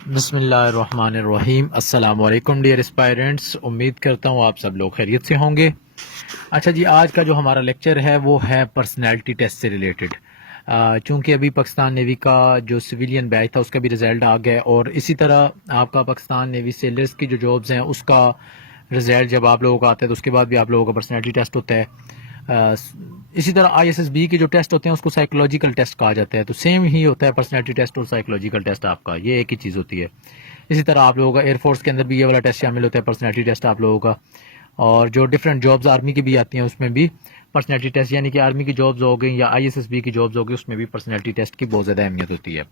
بسم اللہ الرحمن الرحیم۔ السلام علیکم ڈیئر اسپائرنٹس، امید کرتا ہوں آپ سب لوگ خیریت سے ہوں گے۔ اچھا جی، آج کا جو ہمارا لیکچر ہے وہ ہے پرسنالٹی ٹیسٹ سے ریلیٹڈ۔ چونکہ ابھی پاکستان نیوی کا جو سویلین بیچ تھا اس کا بھی رزلٹ آ گیا، اور اسی طرح آپ کا پاکستان نیوی سیلرز کی جو جابز ہیں اس کا رزلٹ جب آپ لوگوں کا آتا ہے تو اس کے بعد بھی آپ لوگوں کا پرسنالٹی ٹیسٹ ہوتا ہے۔ اسی طرح آئی ایس ایس بی کے جو ٹیسٹ ہوتے ہیں اس کو سائیکولوجیکل ٹیسٹ کہا جاتا ہے، تو سیم ہی ہوتا ہے پرسنالٹی ٹیسٹ اور سائیکولوجیکل ٹیسٹ، آپ کا یہ ایک ہی چیز ہوتی ہے۔ اسی طرح آپ لوگوں کا ایئر فورس کے اندر بھی یہ والا ٹیسٹ شامل ہوتا ہے، پرسنالٹی ٹیسٹ آپ لوگوں کا، اور جو ڈفرینٹ جابز آرمی کی بھی آتی ہیں اس میں بھی پرسنالٹی ٹیسٹ، یعنی کہ آرمی کی جابز ہو گئی یا آئی ایس ایس بی کی جابز ہو گئی، اس میں بھی پرسنالٹی ٹیسٹ کی بہت زیادہ اہمیت ہوتی ہے۔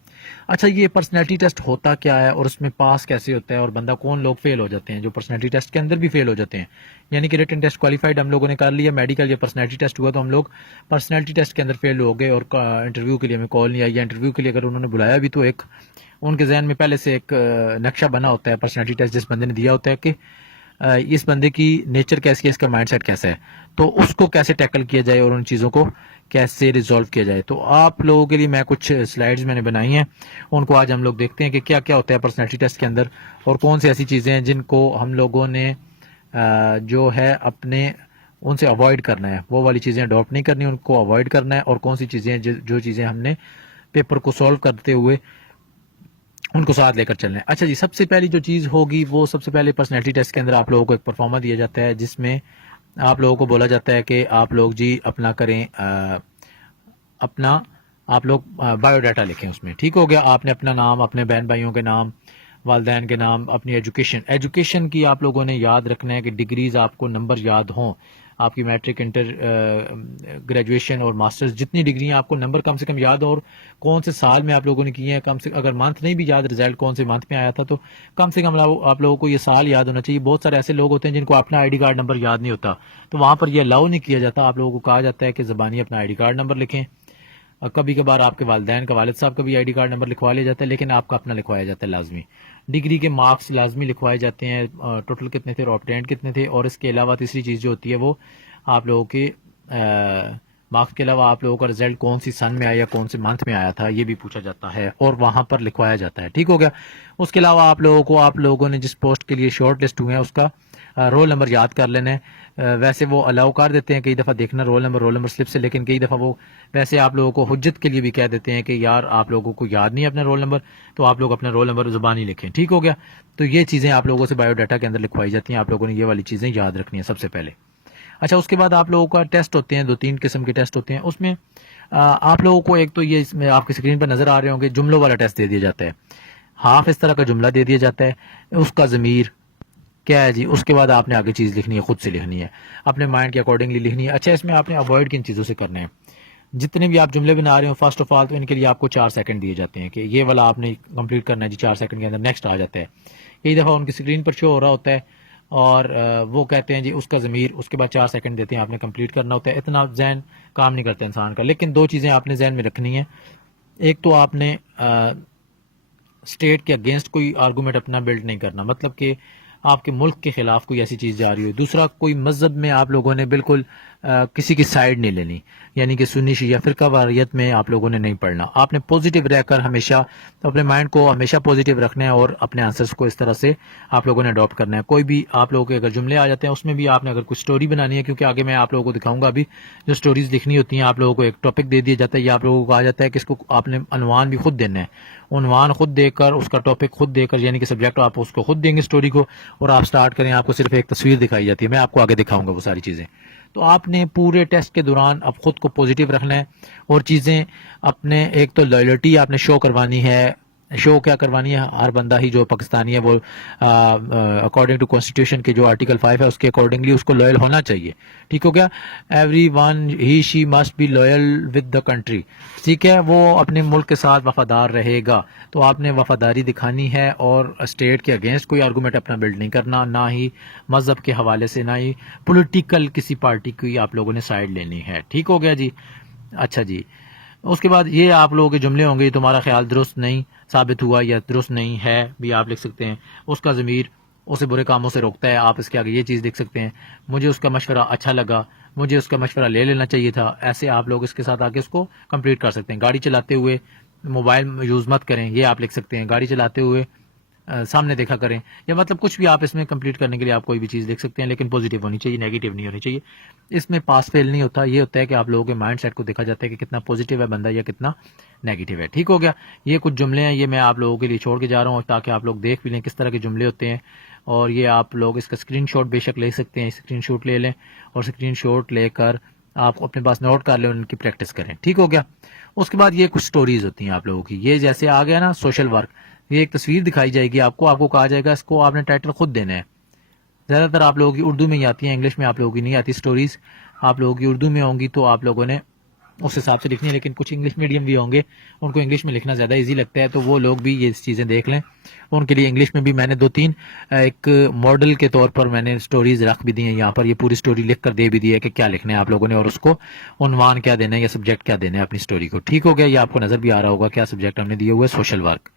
اچھا، یہ پرسنالٹی ٹیسٹ ہوتا کیا ہے اور اس میں پاس کیسے ہوتا ہے، اور بندہ کون لوگ فیل ہو جاتے ہیں جو پرسنالٹی ٹیسٹ کے اندر بھی فیل ہو جاتے ہیں؟ یعنی کہ ریٹن ٹیسٹ کوالیفائڈ ہم لوگوں نے کر لیا، میڈیکل یا پرسنالٹی ٹیسٹ ہوا تو ہم لوگ پرسنالٹی ٹیسٹ کے اندر فیل ہو گئے اور انٹرویو کے لیے ہمیں کال نہیں آئی، یا انٹرویو کے لیے اگر انہوں نے بلایا بھی تو ایک ان کے ذہن میں پہلے سے ایک نقشہ بنا ہوتا ہے پرسنالٹی ٹیسٹ جس بندے نے دیا ہوتا ہے کہ اس بندے کی نیچر کیسی ہے، اس کا مائنڈ سیٹ کیسا ہے، تو اس کو کیسے ٹیکل کیا جائے اور ان چیزوں کو کیسے ریزولو کیا جائے۔ تو آپ لوگوں کے لیے میں کچھ سلائیڈز میں نے بنائی ہیں، ان کو آج ہم لوگ دیکھتے ہیں کہ کیا کیا ہوتا ہے پرسنالٹی ٹیسٹ کے اندر، اور کون سی ایسی چیزیں ہیں جن کو ہم لوگوں نے جو ہے اپنے ان سے اوائڈ کرنا ہے، وہ والی چیزیں اڈاپٹ نہیں کرنی، ان کو اوائڈ کرنا ہے، اور کون سی چیزیں ہیں جو چیزیں ہم نے پیپر کو سولو کرتے ہوئے ان کو ساتھ لے کر چلنا ہے۔ اچھا جی، سب سے پہلی جو چیز ہوگی وہ سب سے پہلے پرسنالٹی ٹیسٹ کے اندر آپ لوگوں کو ایک پرفارما دیا جاتا ہے، جس میں آپ لوگوں کو بولا جاتا ہے کہ آپ لوگ جی اپنا کریں، اپنا آپ لوگ بایو ڈاٹا لکھیں اس میں، ٹھیک ہو گیا؟ آپ نے اپنا نام، اپنے بہن بھائیوں کے نام، والدین کے نام، اپنی ایجوکیشن کی آپ لوگوں نے یاد رکھنا ہے کہ ڈگریز آپ کو نمبر یاد ہوں، آپ کی میٹرک، انٹر، گریجویشن اور ماسٹرز جتنی ڈگری ہیں آپ کو نمبر کم سے کم یاد ہو، اور کون سے سال میں آپ لوگوں نے کیے ہیں، کم سے اگر منتھ نہیں بھی یاد رزلٹ کون سے منتھ میں آیا تھا تو کم سے کم آپ لوگوں کو یہ سال یاد ہونا چاہیے۔ بہت سارے ایسے لوگ ہوتے ہیں جن کو اپنا آئی ڈی کارڈ نمبر یاد نہیں ہوتا، تو وہاں پر یہ الاؤ نہیں کیا جاتا، آپ لوگوں کو کہا جاتا ہے کہ زبانی اپنا آئی ڈی کارڈ نمبر لکھیں۔ کبھی کبھار آپ کے والدین کا، والد صاحب کا بھی آئی ڈی کارڈ نمبر لکھوا لیا جاتا ہے، لیکن آپ کا اپنا لکھوایا جاتا ہے لازمی۔ ڈگری کے مارکس لازمی لکھوائے جاتے ہیں، ٹوٹل کتنے تھے اور آپٹینٹ کتنے تھے، اور اس کے علاوہ تیسری چیز جو ہوتی ہے وہ آپ لوگوں کے مارکس کے علاوہ آپ لوگوں کا رزلٹ کون سی سن میں آیا، کون سے منتھ میں آیا تھا، یہ بھی پوچھا جاتا ہے اور وہاں پر لکھوایا جاتا ہے، ٹھیک ہو گیا؟ اس کے علاوہ آپ لوگوں نے جس پوسٹ کے لیے شارٹ لسٹ ہوئے ہیں اس کا رول نمبر یاد کر لینا ہے۔ ویسے وہ الاؤ کر دیتے ہیں کئی دفعہ دیکھنا رول نمبر سلپ سے، لیکن کئی دفعہ وہ ویسے آپ لوگوں کو حجت کے لیے بھی کہہ دیتے ہیں کہ یار آپ لوگوں کو یاد نہیں ہے اپنا رول نمبر، تو آپ لوگ اپنا رول نمبر زبانی لکھیں، ٹھیک ہو گیا؟ تو یہ چیزیں آپ لوگوں سے بایو ڈاٹا کے اندر لکھوائی جاتی ہیں، آپ لوگوں نے یہ والی چیزیں یاد رکھنی ہے سب سے پہلے۔ اچھا، اس کے بعد آپ لوگوں کا ٹیسٹ ہوتے ہیں، 2-3 قسم کے ٹیسٹ ہوتے ہیں، اس میں آپ لوگوں کو ایک تو یہ اس میں آپ کی اسکرین پر نظر آ رہے ہوں گے جملوں والا ٹیسٹ دے دیا جاتا ہے، ہاف اس طرح کا جملہ دے دیا جاتا ہے، اس کا ضمیر کیا ہے جی، اس کے بعد آپ نے آگے چیز لکھنی ہے، خود سے لکھنی ہے، اپنے مائنڈ کے اکارڈنگلی لکھنی ہے۔ اچھا، اس میں آپ نے اوائڈ کن چیزوں سے کرنے ہیں؟ جتنے بھی آپ جملے بنا رہے ہو فرسٹ آف آل تو ان کے لیے آپ کو 4 سیکنڈ دیے جاتے ہیں کہ یہ والا آپ نے کمپلیٹ کرنا ہے جی، 4 سیکنڈ کے اندر نیکسٹ آ جاتا ہے۔ کئی دفعہ ان کی اسکرین پر شو ہو رہا ہوتا ہے اور وہ کہتے ہیں جی اس کا ضمیر، اس کے بعد 4 سیکنڈ دیتے ہیں، آپ نے کمپلیٹ کرنا ہوتا ہے۔ اتنا ذہن کام نہیں کرتا انسان کا، لیکن 2 چیزیں آپ نے ذہن میں رکھنی ہیں۔ ایک تو آپ نے اسٹیٹ کے اگینسٹ کوئی آرگومنٹ اپنا بلڈ نہیں کرنا، مطلب کہ آپ کے ملک کے خلاف کوئی ایسی چیز جا رہی ہو۔ دوسرا، کوئی مذہب میں آپ لوگوں نے بالکل کسی کی سائیڈ نہیں لینی، یعنی کہ سنی شیعہ فرقہ واریت میں آپ لوگوں نے نہیں پڑھنا، آپ نے پازیٹیو رہ کر ہمیشہ اپنے مائنڈ کو ہمیشہ پازیٹیو رکھنا ہے اور اپنے آنسرس کو اس طرح سے آپ لوگوں نے اڈاپٹ کرنا ہے۔ کوئی بھی آپ لوگوں کے اگر جملے آ جاتے ہیں اس میں بھی آپ نے اگر کوئی سٹوری بنانی ہے، کیونکہ آگے میں آپ لوگوں کو دکھاؤں گا ابھی جو سٹوریز لکھنی ہوتی ہیں، آپ لوگوں کو ایک ٹاپک دے دیا جاتا ہے، یا آپ لوگوں کو کہا جاتا ہے کہ اس کو آپ نے عنوان بھی خود دینا ہے، عنوان خود دے کر اس کا ٹاپک خود دے کر، یعنی کہ سبجیکٹ آپ اس کو خود دیں گے اسٹوری کو، اور آپ سٹارٹ کریں، آپ کو صرف ایک تصویر دکھائی جاتی ہے، میں آپ کو آگے دکھاؤں گا وہ ساری چیزیں۔ تو آپ نے پورے ٹیسٹ کے دوران اب خود کو پازیٹیو رکھنا ہے، اور چیزیں اپنے ایک تو لائلٹی آپ نے شو کروانی ہے۔ شو کیا کروانی ہے؟ ہر بندہ ہی جو پاکستانی ہے وہ اکارڈنگ ٹو کانسٹیٹیوشن کے جو آرٹیکل 5 ہے اس کے اکارڈنگلی اس کو لوئل ہونا چاہیے، ٹھیک ہو گیا؟ Every one he she must be loyal with the country, ٹھیک ہے؟ وہ اپنے ملک کے ساتھ وفادار رہے گا، تو آپ نے وفاداری دکھانی ہے، اور اسٹیٹ کے اگینسٹ کوئی آرگومنٹ اپنا بلڈ نہیں کرنا، نہ ہی مذہب کے حوالے سے، نہ ہی پولیٹیکل کسی پارٹی کی آپ لوگوں نے سائیڈ لینی ہے، ٹھیک ہو گیا جی؟ اچھا جی، اس کے بعد یہ آپ لوگوں کے جملے ہوں گے، تمہارا خیال درست نہیں ثابت ہوا یا درست نہیں ہے بھی آپ لکھ سکتے ہیں، اس کا ضمیر اسے برے کاموں سے روکتا ہے، آپ اس کے آگے یہ چیز لکھ سکتے ہیں، مجھے اس کا مشورہ اچھا لگا، مجھے اس کا مشورہ لے لینا چاہیے تھا، ایسے آپ لوگ اس کے ساتھ آگے اس کو کمپلیٹ کر سکتے ہیں۔ گاڑی چلاتے ہوئے موبائل یوز مت کریں، یہ آپ لکھ سکتے ہیں۔ گاڑی چلاتے ہوئے سامنے دیکھا کریں، یا مطلب کچھ بھی آپ اس میں کمپلیٹ کرنے کے لیے آپ کوئی بھی چیز لکھ سکتے ہیں، لیکن پازیٹیو ہونی چاہیے، نیگیٹو نہیں ہونی چاہیے. اس میں پاس فیل نہیں ہوتا، یہ ہوتا ہے کہ آپ لوگوں کے مائنڈ سیٹ کو دیکھا جاتا ہے کہ کتنا پازیٹیو ہے بندہ یا کتنا نیگیٹو ہے. ٹھیک ہو گیا. یہ کچھ جملے ہیں، یہ میں آپ لوگوں کے لیے چھوڑ کے جا رہا ہوں تاکہ آپ لوگ دیکھ بھی لیں کس طرح کے جملے ہوتے ہیں. اور یہ آپ لوگ اس کا اسکرین شاٹ بے شک لے سکتے ہیں، اسکرین شاٹ لے لیں اور اسکرین شاٹ لے کر آپ اپنے پاس نوٹ کر لیں اور ان کی پریکٹس کریں. ٹھیک ہو گیا. اس کے بعد یہ کچھ سٹوریز ہوتی ہیں آپ لوگوں کی، یہ جیسے آ گیا نا سوشل ورک، یہ ایک تصویر دکھائی جائے گی آپ کو کہا جائے گا اس کو آپ نے ٹائٹل خود دینا ہے. زیادہ تر آپ لوگوں کی اردو میں ہی آتی ہیں، انگلش میں آپ لوگوں کی نہیں آتی سٹوریز. آپ لوگوں کی اردو میں ہوں گی تو آپ لوگوں نے اس حساب سے لکھنی ہے، لیکن کچھ انگلش میڈیم بھی ہوں گے ان کو انگلش میں لکھنا زیادہ ایزی لگتا ہے، تو وہ لوگ بھی یہ چیزیں دیکھ لیں. ان کے لیے انگلش میں بھی میں نے 2-3 ایک ماڈل کے طور پر میں نے سٹوریز رکھ بھی دی ہیں یہاں پر. یہ پوری سٹوری لکھ کر دے بھی دی ہے کہ کیا لکھنا ہے آپ لوگوں نے اور اس کو عنوان کیا دینا ہے یا سبجیکٹ کیا دینا ہے اپنی سٹوری کو. ٹھیک ہو گیا. یہ آپ کو نظر بھی آ رہا ہوگا کیا سبجیکٹ ہم نے دیے ہوئے سوشل ورک.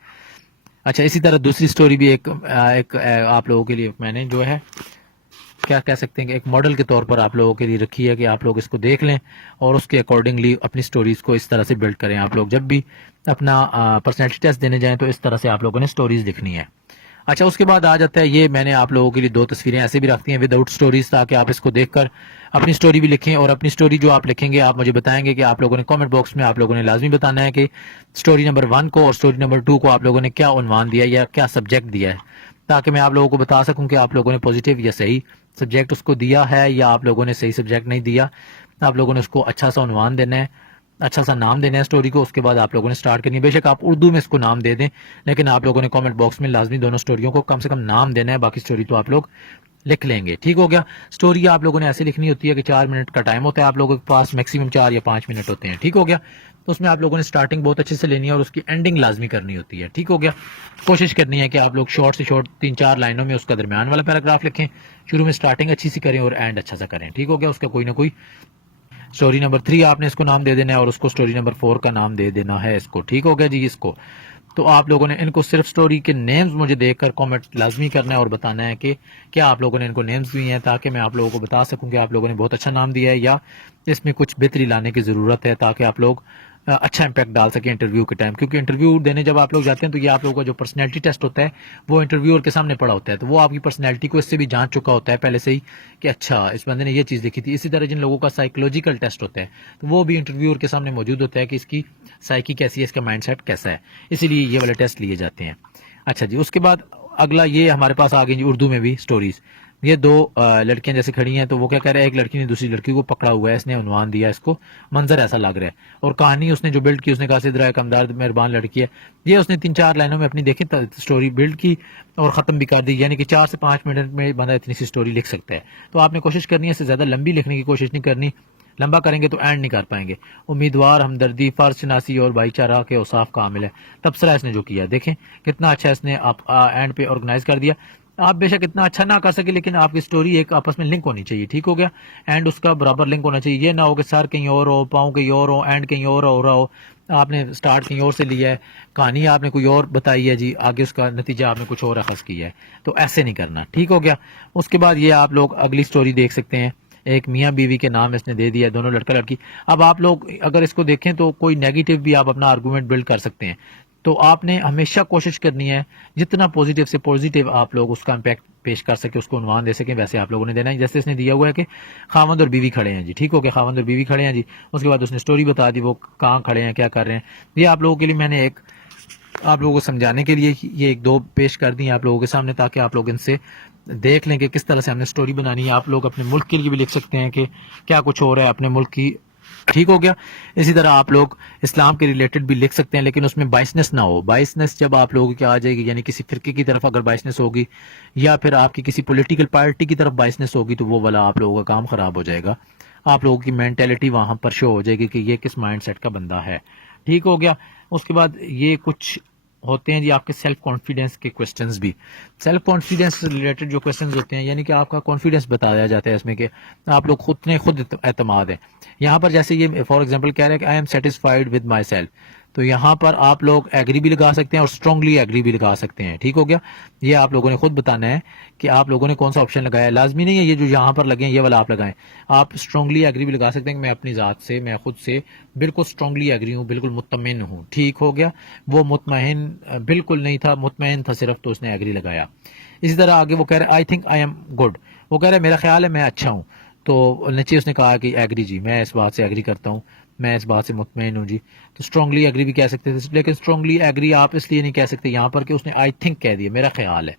اچھا، اسی طرح دوسری سٹوری بھی ایک آپ لوگوں کے لیے میں نے جو ہے کیا کہہ سکتے ہیں کہ ایک ماڈل کے طور پر آپ لوگوں کے لیے رکھی ہے کہ آپ لوگ اس کو دیکھ لیں اور اس کے اکارڈنگلی اپنی سٹوریز کو اس طرح سے بلڈ کریں. آپ لوگ جب بھی اپنا پرسنالٹی ٹیسٹ دینے جائیں تو اس طرح سے آپ لوگوں نے سٹوریز لکھنی ہے. اچھا، اس کے بعد آ جاتا ہے یہ میں نے آپ لوگوں کے لیے 2 تصویریں ایسے بھی رکھتی ہیں ود آؤٹ سٹوریز تاکہ آپ اس کو دیکھ کر اپنی سٹوری بھی لکھیں. اور اپنی سٹوری جو آپ لکھیں گے آپ مجھے بتائیں گے کہ آپ لوگوں نے کامنٹ باکس میں آپ لوگوں نے لازمی بتانا ہے کہ سٹوری نمبر 1 کو اور سٹوری نمبر 2 کو آپ لوگوں نے کیا عنوان دیا یا کیا سبجیکٹ دیا ہے، تاکہ میں آپ لوگوں کو بتا سکوں کہ آپ لوگوں نے پازیٹیو یا صحیح سبجیکٹ اس کو دیا ہے یا آپ لوگوں نے صحیح سبجیکٹ نہیں دیا. آپ لوگوں نے اس کو اچھا سا عنوان دینا ہے، اچھا سا نام دینا ہے سٹوری کو. اس کے بعد آپ لوگوں نے سٹارٹ کرنی ہے. بے شک آپ اردو میں اس کو نام دے دیں، لیکن آپ لوگوں نے کامنٹ باکس میں لازمی دونوں سٹوریوں کو کم سے کم نام دینا ہے، باقی سٹوری تو آپ لوگ لکھ لیں گے. ٹھیک ہو گیا. سٹوری آپ لوگوں نے ایسے لکھنی ہوتی ہے کہ 4 منٹ کا ٹائم ہوتا ہے آپ لوگوں کے پاس، میکسیمم 4 یا 5 منٹ ہوتے ہیں. ٹھیک ہو گیا. تو اس میں آپ لوگوں نے سٹارٹنگ بہت اچھے سے لینی ہے اور اس کی اینڈنگ لازمی کرنی ہوتی ہے. ٹھیک ہو گیا. کوشش کرنی ہے کہ آپ لوگ شارٹ سے شارٹ 3-4 لائنوں میں اس کا درمیان والا پیراگراف لکھیں، شروع میں سٹارٹنگ اچھی سی کریں اور اینڈ اچھا سا کریں. ٹھیک ہو گیا. اس کا کوئی نہ کوئی سٹوری نمبر 3 آپ نے اس کو نام دے دینا ہے اور اس کو سٹوری نمبر 4 کا نام دے دینا ہے اس کو. ٹھیک ہو گیا جی. اس کو تو آپ لوگوں نے ان کو صرف سٹوری کے نیمز مجھے دیکھ کر کامنٹ لازمی کرنا ہے اور بتانا ہے کہ کیا آپ لوگوں نے ان کو نیمز دیے ہیں، تاکہ میں آپ لوگوں کو بتا سکوں کہ آپ لوگوں نے بہت اچھا نام دیا ہے یا اس میں کچھ بہتری لانے کی ضرورت ہے، تاکہ آپ لوگ اچھا امپیکٹ ڈال سکیں انٹرویو کے ٹائم. کیونکہ انٹرویو دینے جب آپ لوگ جاتے ہیں تو یہ آپ لوگوں کا جو پرسنالٹی ٹیسٹ ہوتا ہے وہ انٹرویور کے سامنے پڑا ہوتا ہے، تو وہ آپ کی پرسنالٹی کو اس سے بھی جانچ چکا ہوتا ہے پہلے سے ہی کہ اچھا اس بندے نے یہ چیز دیکھی تھی. اسی طرح جن لوگوں کا سائیکولوجیکل ٹیسٹ ہوتا ہے تو وہ بھی انٹرویور کے سامنے موجود ہوتا ہے کہ اس کی سائیکی کیسی ہے، اس کا مائنڈ سیٹ کیسا ہے، اسی لیے یہ والے ٹیسٹ لیے جاتے ہیں. اچھا جی. اس کے بعد اگلا یہ ہمارے پاس آ گئی جی اردو میں بھی سٹوریز. یہ 2 لڑکیاں جیسے کھڑی ہیں تو وہ کیا کہہ رہے ہیں، ایک لڑکی نے دوسری لڑکی کو پکڑا ہوا ہے، اس نے عنوان دیا اس کو، منظر ایسا لگ رہا ہے، اور کہانی اس نے جو بلڈ کی اس نے کہا سدرا ہے کمدار مہربان لڑکی ہے. یہ اس نے 3-4 لائنوں میں اپنی دیکھی سٹوری بلڈ کی اور ختم بھی کر دی. یعنی کہ 4 سے 5 منٹ میں بندہ اتنی سی سٹوری لکھ سکتا ہے. تو آپ نے کوشش کرنی ہے اس سے زیادہ لمبی لکھنے کی کوشش نہیں کرنی، لمبا کریں گے تو اینڈ نہیں کر پائیں گے. امیدوار ہمدردی فرض شناسی اور بھائی چارہ کے اوصاف کا عامل ہے. تبصرہ اس نے جو کیا دیکھیں کتنا اچھا اس نے اینڈ پہ آرگنائز کر دیا. آپ بے شک اتنا اچھا نہ کر سکے لیکن آپ کی سٹوری ایک آپس میں لنک ہونی چاہیے. ٹھیک ہو گیا. اینڈ اس کا برابر لنک ہونا چاہیے. یہ نہ ہو کہ سر کہیں اور ہو، پاؤں کہیں اور ہو، اینڈ کہیں اور ہو رہا ہو، آپ نے سٹارٹ کہیں اور سے لیا ہے، کہانی آپ نے کوئی اور بتائی ہے جی، آگے اس کا نتیجہ آپ نے کچھ اور اخذ کیا ہے. تو ایسے نہیں کرنا. ٹھیک ہو گیا. اس کے بعد یہ آپ لوگ اگلی سٹوری دیکھ سکتے ہیں. ایک میاں بیوی کے نام اس نے دے دیا، دونوں لڑکا لڑکی. اب آپ لوگ اگر اس کو دیکھیں تو کوئی نیگیٹو بھی آپ اپنا آرگومنٹ بلڈ کر سکتے ہیں. تو آپ نے ہمیشہ کوشش کرنی ہے جتنا پازیٹیو سے پازیٹیو آپ لوگ اس کا امپیکٹ پیش کر سکیں، اس کو عنوان دے سکیں، ویسے آپ لوگوں نے دینا ہے. جیسے اس نے دیا ہوا ہے کہ خاوند اور بیوی کھڑے ہیں جی. ٹھیک ہو گیا. خاوند اور بیوی کھڑے ہیں جی. اس کے بعد اس نے سٹوری بتا دی وہ کہاں کھڑے ہیں، کیا کر رہے ہیں. یہ آپ لوگوں کے لیے میں نے ایک آپ لوگوں کو سمجھانے کے لیے یہ 1-2 پیش کر دی ہیں آپ لوگوں کے سامنے، تاکہ آپ لوگ ان سے دیکھ لیں کہ کس طرح سے ہم نے سٹوری بنانی ہے. آپ لوگ اپنے ملک کے لیے بھی لکھ سکتے ہیں کہ کیا کچھ ہو رہا ہے اپنے ملک کی. ٹھیک ہو گیا. اسی طرح آپ لوگ اسلام کے ریلیٹڈ بھی لکھ سکتے ہیں، لیکن اس میں بائسنس نہ ہو. بائسنس جب آپ لوگوں کی آ جائے گی، یعنی کسی فرقے کی طرف اگر بائسنس ہوگی یا پھر آپ کی کسی پولیٹیکل پارٹی کی طرف بائسنس ہوگی تو وہ والا آپ لوگوں کا کام خراب ہو جائے گا. آپ لوگوں کی مینٹیلٹی وہاں پر شو ہو جائے گی کہ یہ کس مائنڈ سیٹ کا بندہ ہے. ٹھیک ہو گیا. اس کے بعد یہ کچھ ہوتے ہیں جی آپ کے سیلف کانفیڈنس کے کوسچنز بھی. سیلف کانفیڈنس ریلیٹڈ جو کوسچنز ہوتے ہیں، یعنی کہ آپ کا کانفیڈنس بتایا جاتا ہے اس میں کہ آپ لوگ خود اعتماد ہیں. یہاں پر جیسے یہ فار ایگزامپل کہہ رہے ہیں کہ I am satisfied with my self. تو یہاں پر آپ لوگ ایگری بھی لگا سکتے ہیں اور اسٹرانگلی ایگری بھی لگا سکتے ہیں. ٹھیک ہو گیا. یہ آپ لوگوں نے خود بتانا ہے کہ آپ لوگوں نے کون سا آپشن لگایا ہے. لازمی نہیں ہے یہ جو یہاں پر لگے ہیں یہ والا آپ لگائیں. آپ اسٹرانگلی ایگری بھی لگا سکتے ہیں کہ میں اپنی ذات سے، میں خود سے بالکل اسٹرانگلی ایگری ہوں، بالکل مطمئن ہوں. ٹھیک ہو گیا. وہ مطمئن بالکل نہیں تھا، مطمئن تھا صرف، تو اس نے ایگری لگایا. اسی طرح آگے وہ کہہ رہے I think I am good. وہ کہہ رہے میرا خیال ہے میں اچھا ہوں. تو نیچے اس نے کہا کہ ایگری جی، میں اس بات سے ایگری کرتا ہوں، میں اس بات سے مطمئن ہوں جی. تو اسٹرانگلی ایگری بھی کہہ سکتے تھے، لیکن اسٹرانگلی ایگری آپ اس لیے نہیں کہہ سکتے یہاں پر کہ اس نے آئی تھنک کہہ دیا، میرا خیال ہے.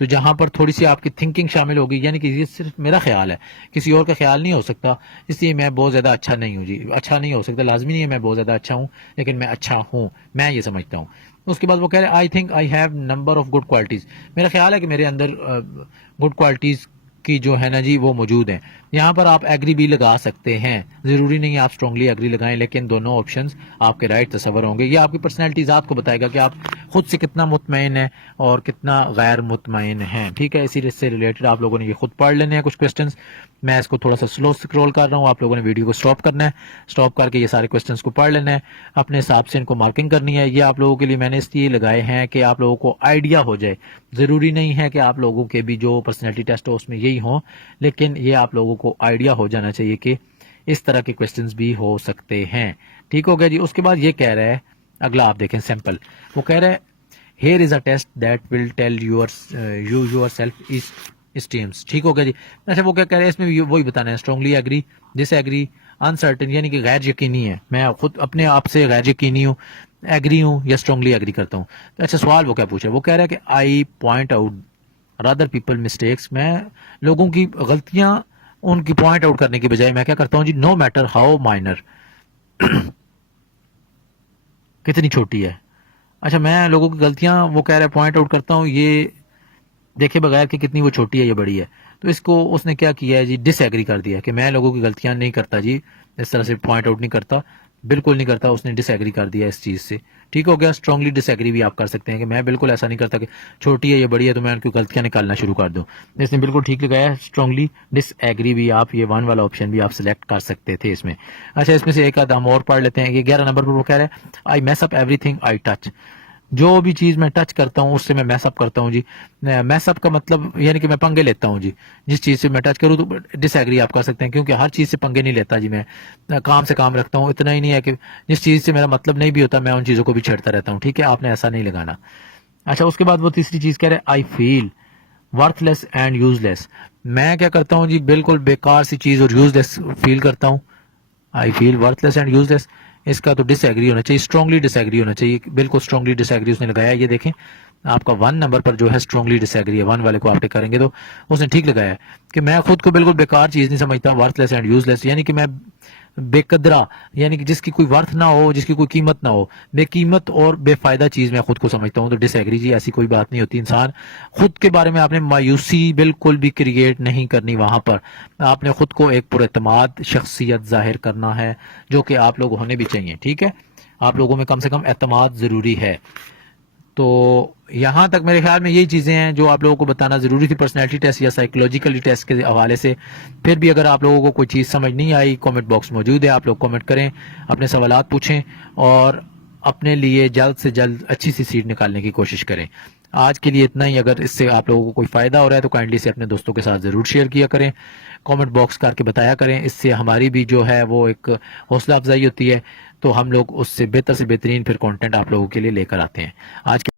تو جہاں پر تھوڑی سی آپ کی تھنکنگ شامل ہوگی، یعنی کہ یہ صرف میرا خیال ہے، کسی اور کا خیال نہیں ہو سکتا، اس لیے میں بہت زیادہ اچھا نہیں ہوں جی. اچھا نہیں ہو سکتا، لازمی نہیں ہے میں بہت زیادہ اچھا ہوں، لیکن میں اچھا ہوں، میں یہ سمجھتا ہوں. اس کے بعد وہ کہہ رہے I think I have number of good qualities. میرا خیال ہے کہ میرے اندر گڈ کوالٹیز کی جو ہے نا جی وہ موجود ہیں. یہاں پر آپ ایگری بھی لگا سکتے ہیں، ضروری نہیں آپ اسٹرانگلی ایگری لگائیں، لیکن دونوں آپشنز آپ کے رائٹ تصور ہوں گے. یہ آپ کی پرسنالٹی ذات کو بتائے گا کہ آپ خود سے کتنا مطمئن ہیں اور کتنا غیر مطمئن ہیں. ٹھیک ہے. اسی سے ریلیٹڈ آپ لوگوں نے یہ خود پڑھ لینے ہیں کچھ کوسچنز. میں اس کو تھوڑا سا سلو اسکرول کر رہا ہوں، آپ لوگوں نے ویڈیو کو سٹاپ کرنا ہے، سٹاپ کر کے یہ سارے کوسچنز کو پڑھ لینا ہے، اپنے حساب سے ان کو مارکنگ کرنی ہے. یہ آپ لوگوں کے لیے میں نے اس لیے لگائے ہیں کہ آپ لوگوں کو آئیڈیا ہو جائے. ضروری نہیں ہے کہ آپ لوگوں کے بھی جو پرسنالٹی ٹیسٹ ہو اس میں یہی ہوں، لیکن یہ آپ لوگوں کو آئیڈیا ہو جانا چاہیے کہ اس طرح کے کوسچنز بھی ہو سکتے ہیں. ٹھیک ہو گیا جی. اس کے بعد یہ کہہ رہا ہے اگلا، آپ دیکھیں سمپل. وہ کہہ رہا ہے here is a test that will tell you your self stems. ٹھیک ہو گیا جی. اچھا وہ کیا کہہ رہے ہیں اس میں وہی بتانا ہے، اسٹرانگلی ایگری، ڈس ایگری، انسرٹن، یعنی کہ غیر یقینی ہے، میں خود اپنے آپ سے غیر یقینی ہوں، ایگری ہوں یا اسٹرانگلی ایگری کرتا ہوں. تو اچھا سوال وہ کیا پوچھا، وہ کہہ رہا ہے کہ I point out rather people mistakes. میں لوگوں کی غلطیاں ان کی پوائنٹ آؤٹ کرنے کی بجائے میں کیا کرتا ہوں جی، نو میٹر ہاؤ مائنر، کتنی چھوٹی ہے. اچھا میں لوگوں کی غلطیاں وہ کہہ رہا ہے پوائنٹ آؤٹ کرتا ہوں، یہ دیکھے بغیر کہ کتنی وہ چھوٹی ہے یا بڑی ہے. تو اس کو اس نے کیا کیا ہے جی، ڈس ایگری کر دیا کہ میں لوگوں کی غلطیاں نہیں کرتا جی، اس طرح سے پوائنٹ آؤٹ نہیں کرتا، بالکل نہیں کرتا. اس نے ڈس ایگری کر دیا اس چیز سے. ٹھیک ہو گیا. اسٹرانگلی ڈس ایگری بھی آپ کر سکتے ہیں کہ میں بالکل ایسا نہیں کرتا کہ چھوٹی ہے یا بڑی ہے تو میں ان کی غلطیاں نکالنا شروع کر دوں. اس نے بالکل ٹھیک لگایا. اسٹرانگلی ڈس ایگری بھی آپ، یہ ون والا آپشن بھی آپ سلیکٹ کر سکتے تھے اس میں. اچھا اس میں سے ایک آدھ ہم اور پڑھ لیتے ہیں. یہ 11 نمبر پر وہ کہہ رہے ہیں I mess up everything I touch. جو بھی چیز میں ٹچ کرتا ہوں اس سے میں میس اپ کرتا ہوں جی. میس اپ کا مطلب یعنی کہ میں پنگے لیتا ہوں جی. جس چیز سے میں ٹچ کروں تو ڈس ایگری آپ کر سکتے ہیں، کیونکہ ہر چیز سے پنگے نہیں لیتا جی. میں کام سے کام رکھتا ہوں. اتنا ہی نہیں ہے کہ جس چیز سے میرا مطلب نہیں بھی ہوتا میں ان چیزوں کو بھی چھیڑتا رہتا ہوں. ٹھیک ہے. آپ نے ایسا نہیں لگانا. اچھا اس کے بعد وہ تیسری چیز کہہ رہے آئی فیل ورتھ لیس اینڈ یوز لیس. میں کیا کرتا ہوں جی، بالکل بیکار سی چیز اور یوز لیس فیل کرتا ہوں. آئی فیل ورتھ لیس اینڈ یوز لیس، اس کا تو ڈس ایگری ہونا چاہیے، اسٹرانگلی ڈس ایگری ہونا چاہیے. بالکل اسٹرانگلی ڈس ایگری اس نے لگایا. یہ دیکھیں آپ کا 1 نمبر پر جو ہے اسٹرانگلی ڈس ایگری ہے، 1 والے کو آپ ٹک کریں گے تو اس نے ٹھیک لگایا ہے کہ میں خود کو بالکل بیکار چیز نہیں سمجھتا، ورتھ لیس اینڈ یوز لیس، یعنی کہ میں بے قدرہ، یعنی کہ جس کی کوئی ورتھ نہ ہو، جس کی کوئی قیمت نہ ہو، بے قیمت اور بے فائدہ چیز میں خود کو سمجھتا ہوں. تو ڈس ایگری جی، ایسی کوئی بات نہیں ہوتی. انسان خود کے بارے میں آپ نے مایوسی بالکل بھی کریٹ نہیں کرنی. وہاں پر آپ نے خود کو ایک پر اعتماد شخصیت ظاہر کرنا ہے، جو کہ آپ لوگ ہونے بھی چاہیے. ٹھیک ہے. آپ لوگوں میں کم سے کم اعتماد ضروری ہے. تو یہاں تک میرے خیال میں یہی چیزیں ہیں جو آپ لوگوں کو بتانا ضروری تھی پرسنالٹی ٹیسٹ یا سائیکولوجیکل ٹیسٹ کے حوالے سے. پھر بھی اگر آپ لوگوں کو کوئی چیز سمجھ نہیں آئی، کامنٹ باکس موجود ہے، آپ لوگ کامنٹ کریں، اپنے سوالات پوچھیں اور اپنے لیے جلد سے جلد اچھی سی سیٹ نکالنے کی کوشش کریں. آج کے لیے اتنا ہی. اگر اس سے آپ لوگوں کو کوئی فائدہ ہو رہا ہے تو کائنڈلی سے اپنے دوستوں کے ساتھ ضرور شیئر کیا کریں، کامنٹ باکس کر کے بتایا کریں. اس سے ہماری بھی جو ہے وہ ایک حوصلہ افزائی ہوتی ہے، تو ہم لوگ اس سے بہتر بہترین پھر کانٹینٹ آپ لوگوں کے لیے لے کر آتے ہیں. آج کے